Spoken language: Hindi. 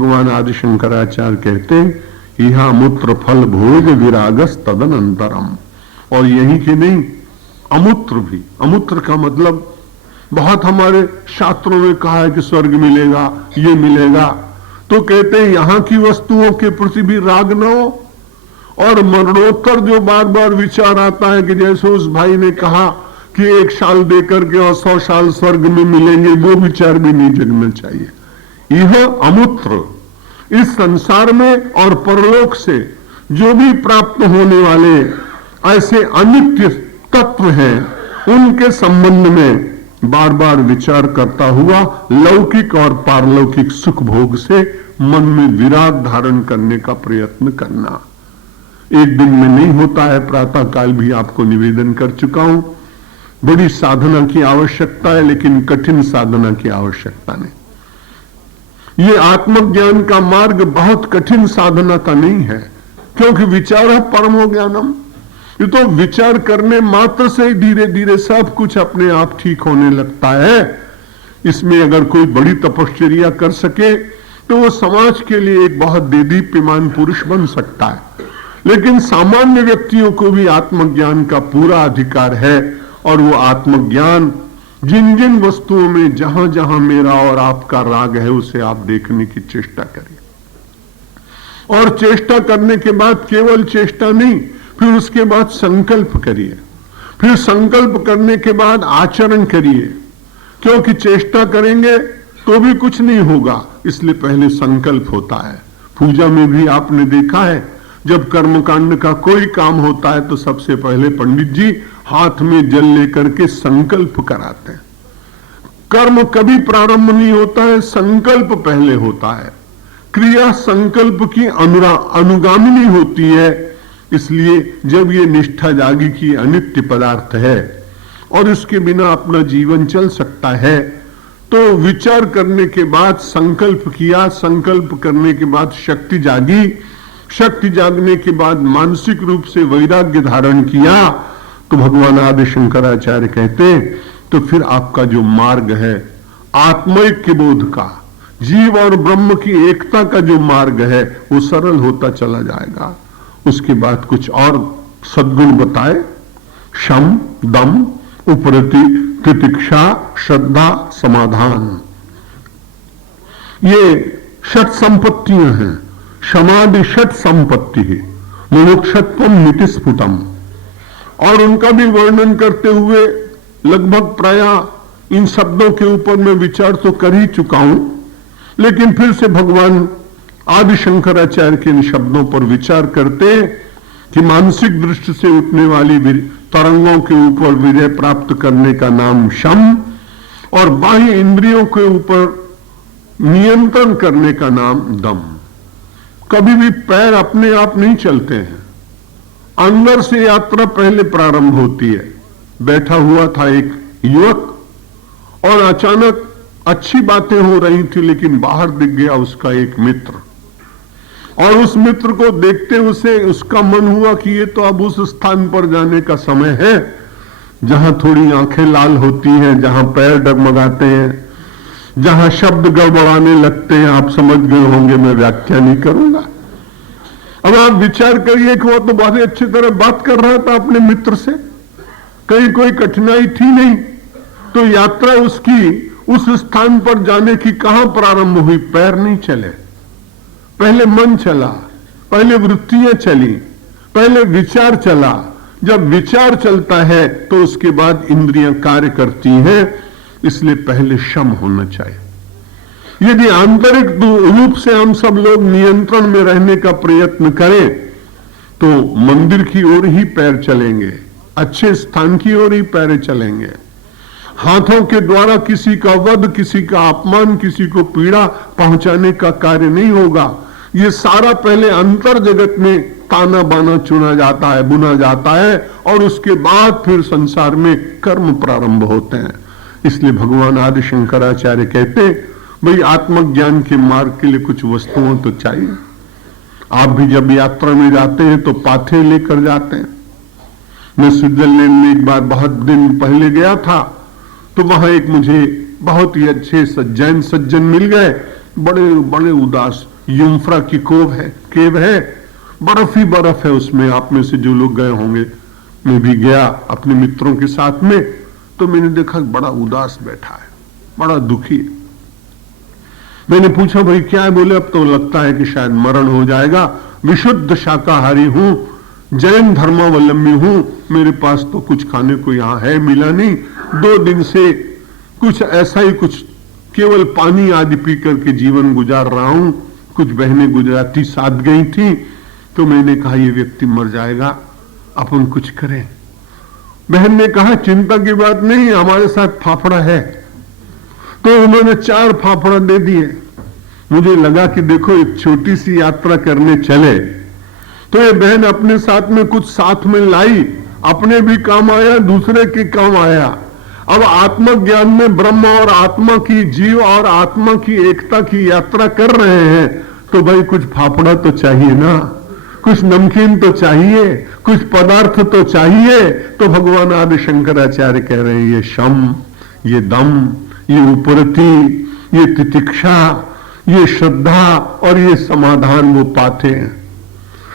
भगवान आदि शंकराचार्य कहते हैं यह मूत्र फल भोग विरागस तदनंतरम। और यही कि नहीं, अमूत्र भी। अमूत्र का मतलब बहुत हमारे शास्त्रों में कहा है कि स्वर्ग मिलेगा, ये मिलेगा, तो कहते हैं यहां की वस्तुओं के प्रति भी राग न हो। और मरणोत्तर जो बार बार विचार आता है कि जैसे उस भाई ने कहा कि 1 साल देकर के और 100 साल स्वर्ग में मिलेंगे, वो विचार भी नहीं जगना चाहिए। यह अमूत्र इस संसार में और परलोक से जो भी प्राप्त होने वाले ऐसे अनित्य तत्व हैं, उनके संबंध में बार बार विचार करता हुआ लौकिक और पारलौकिक सुख भोग से मन में विराग धारण करने का प्रयत्न करना। एक दिन में नहीं होता है, प्रातः काल भी आपको निवेदन कर चुका हूं। बड़ी साधना की आवश्यकता है, लेकिन कठिन साधना की आवश्यकता नहीं। ये आत्मज्ञान का मार्ग बहुत कठिन साधना का नहीं है, क्योंकि विचार है परमो ज्ञानम। ये तो विचार करने मात्र से धीरे धीरे सब कुछ अपने आप ठीक होने लगता है। इसमें अगर कोई बड़ी तपश्चर्या कर सके तो वो समाज के लिए एक बहुत देदीप्यमान पुरुष बन सकता है। लेकिन सामान्य व्यक्तियों को भी आत्मज्ञान का पूरा अधिकार है, और वो आत्मज्ञान जिन जिन वस्तुओं में जहां जहां मेरा और आपका राग है उसे आप देखने की चेष्टा करिए। और चेष्टा करने के बाद केवल चेष्टा नहीं, फिर उसके बाद संकल्प करिए, फिर संकल्प करने के बाद आचरण करिए। क्योंकि चेष्टा करेंगे तो भी कुछ नहीं होगा, इसलिए पहले संकल्प होता है। पूजा में भी आपने देखा है, जब कर्मकांड का कोई काम होता है तो सबसे पहले पंडित जी हाथ में जल लेकर के संकल्प कराते हैं। कर्म कभी प्रारंभ नहीं होता है, संकल्प पहले होता है। क्रिया संकल्प की अनुगामिनी होती है। इसलिए जब ये निष्ठा जागी कि अनित्य पदार्थ है और इसके बिना अपना जीवन चल सकता है, तो विचार करने के बाद संकल्प किया, संकल्प करने के बाद शक्ति जागी, शक्ति जागने के बाद मानसिक रूप से वैराग्य धारण किया, तो भगवान आदि शंकराचार्य कहते तो फिर आपका जो मार्ग है आत्मैक्य बोध का, जीव और ब्रह्म की एकता का जो मार्ग है, वो सरल होता चला जाएगा। उसके बाद कुछ और सद्गुण बताए, शम, दम, उपरति, तितिक्षा, श्रद्धा, समाधान। ये षट संपत्तियां हैं। समाधि षट संपत्ति है, मुमुक्षत्वम नीतिस्फुटम। और उनका भी वर्णन करते हुए लगभग प्राय इन शब्दों के ऊपर मैं विचार तो कर ही चुका हूं, लेकिन फिर से भगवान आदि शंकराचार्य के इन शब्दों पर विचार करते कि मानसिक दृष्टि से उठने वाली तरंगों के ऊपर विजय प्राप्त करने का नाम शम, और बाह्य इंद्रियों के ऊपर नियंत्रण करने का नाम दम। कभी भी पैर अपने आप नहीं चलते हैं, अंदर से यात्रा पहले प्रारंभ होती है। बैठा हुआ था एक युवक और अचानक अच्छी बातें हो रही थी, लेकिन बाहर दिख गया उसका एक मित्र, और उस मित्र को देखते उसे उसका मन हुआ कि ये तो अब उस स्थान पर जाने का समय है जहां थोड़ी आंखें लाल होती हैं, जहां पैर डगमगाते हैं, जहां शब्द गड़बड़ाने लगते हैं। आप समझ गए होंगे, मैं व्याख्या नहीं करूंगा। अब आप विचार करिए कि वो तो बहुत ही अच्छी तरह बात कर रहा था अपने मित्र से, कहीं कोई कठिनाई थी नहीं, तो यात्रा उसकी उस स्थान पर जाने की कहां प्रारंभ हुई? पैर नहीं चले, पहले मन चला, पहले वृत्तियां चली, पहले विचार चला। जब विचार चलता है तो उसके बाद इंद्रियां कार्य करती हैं। इसलिए पहले शम होना चाहिए। यदि आंतरिक रूप से हम सब लोग नियंत्रण में रहने का प्रयत्न करें तो मंदिर की ओर ही पैर चलेंगे, अच्छे स्थान की ओर ही पैर चलेंगे। हाथों के द्वारा किसी का वध, किसी का अपमान, किसी को पीड़ा पहुंचाने का कार्य नहीं होगा। ये सारा पहले अंतर जगत में ताना बाना चुना जाता है, बुना जाता है, और उसके बाद फिर संसार में कर्म प्रारंभ होते हैं। इसलिए भगवान आदि शंकराचार्य कहते भाई आत्मज्ञान के मार्ग के लिए कुछ वस्तुओं तो चाहिए। आप भी जब यात्रा में जाते हैं तो पाथे लेकर जाते हैं। मैं स्विट्जरलैंड में एक बार बहुत दिन पहले गया था, तो वहां एक मुझे बहुत ही अच्छे जैन सज्जन मिल गए, बड़े बड़े उदास, युम्फ्रा की केव है, बर्फ ही बर्फ है उसमें। आप में से जो लोग गए होंगे, मैं भी गया अपने मित्रों के साथ में, तो मैंने देखा बड़ा उदास बैठा है, बड़ा दुखी है। मैंने पूछा भाई क्या है? बोले अब तो लगता है कि शायद मरण हो जाएगा, विशुद्ध शाकाहारी हूं, जैन धर्मावलंबी हूं, मेरे पास तो कुछ खाने को यहां है मिला नहीं, 2 दिन से कुछ ऐसा ही, कुछ केवल पानी आदि पी करके जीवन गुजार रहा हूं। कुछ बहनें गुजराती साथ गई थी, तो मैंने कहा ये व्यक्ति मर जाएगा, अपन कुछ करें। बहन ने कहा चिंता की बात नहीं, हमारे साथ फाफड़ा है। तो उन्होंने 4 फाफड़ा दे दिए। मुझे लगा कि देखो एक छोटी सी यात्रा करने चले, तो ये बहन अपने साथ में कुछ साथ में लाई, अपने भी काम आया, दूसरे के काम आया। अब आत्मज्ञान में ब्रह्म और आत्मा की, जीव और आत्मा की एकता की यात्रा कर रहे हैं, तो भाई कुछ फाफड़ा तो चाहिए ना, कुछ नमकीन तो चाहिए, कुछ पदार्थ तो चाहिए। तो भगवान आदि शंकराचार्य कह रहे हैं ये शम, ये दम, ये उपरति, ये तितिक्षा, ये श्रद्धा और ये समाधान वो पाते हैं।